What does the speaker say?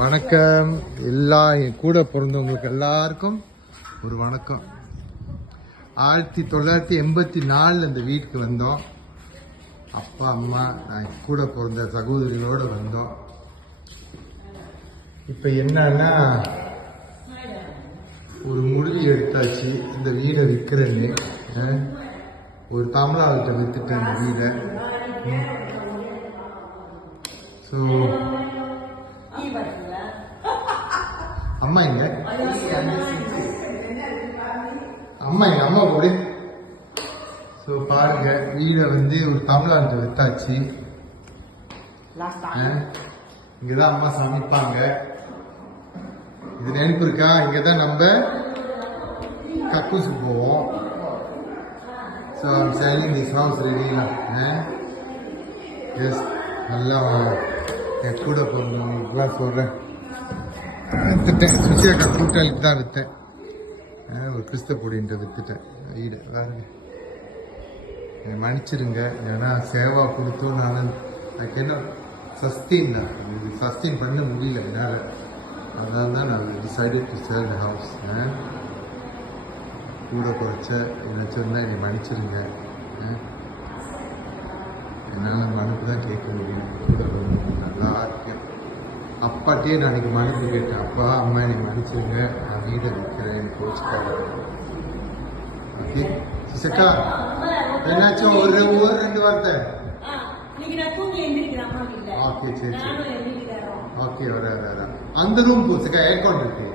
வணக்கம். எல்லா என் கூட பிறந்தவங்களுக்கு எல்லாருக்கும் ஒரு வணக்கம். 1984 இந்த வீட்டுக்கு வந்தோம். அப்பா அம்மா நான் கூட பிறந்த சகோதரிகளோடு வந்தோம். இப்போ என்னன்னா ஒரு முடிவு எடுத்தாச்சு, இந்த வீடை விற்கிறேன்னு. ஒரு தமிழாவிட்ட விற்றுட்டேன் இந்த வீடை. ஸோ அம்மா எங்க அம்மா கூட. ஸோ பாருங்க, வீடை ஒரு தமிழ்நாட்டு வித்தாச்சு. இங்கதான் அம்மா சமைப்பாங்க. இது நினைப்பு இருக்கா? இங்கதான் நம்ம கக்கூசுக்கு போவோம். So I'm selling this house ரெடிலாம். எஸ், நல்லா என் கூட போகணும் சொல்றேன். வித்துட்டேன், கூட்டாளிக்கு தான் விற்றேன். ஒரு கிறிஸ்த பொடின்ற வித்துட்டேன் வீடு. பாருங்க, மன்னிச்சிருங்க. ஏன்னா சேவா கொடுத்தோம் நான் என்ன சஸ்டெயின் தான், இது சஸ்டெயின் பண்ண முடியல என்னால். அதனால தான் நான் decided to sale the house. கூட குறைச்ச நினச்சிருந்தா என்னை மன்னிச்சிருங்க. என்னால் மனுப்பு தான் கேட்க முடியும். கூட நல்லா இருக்கேன். அப்பாட்டே நான் இன்னைக்கு மன்னிப்பு கேட்டேன். அப்பா அம்மா என்னை மன்னிச்சிருங்க, நான் வீடை விற்கிறேன், கோச்சுக்காக. ஓகே சிசக்கா, என்னாச்சும் ஒரு 2 வார்த்தை. ஓகே சரி சரி, ஓகே வர அந்த ரூம் போச்சுக்கா, ஏர்கான் இருக்கு.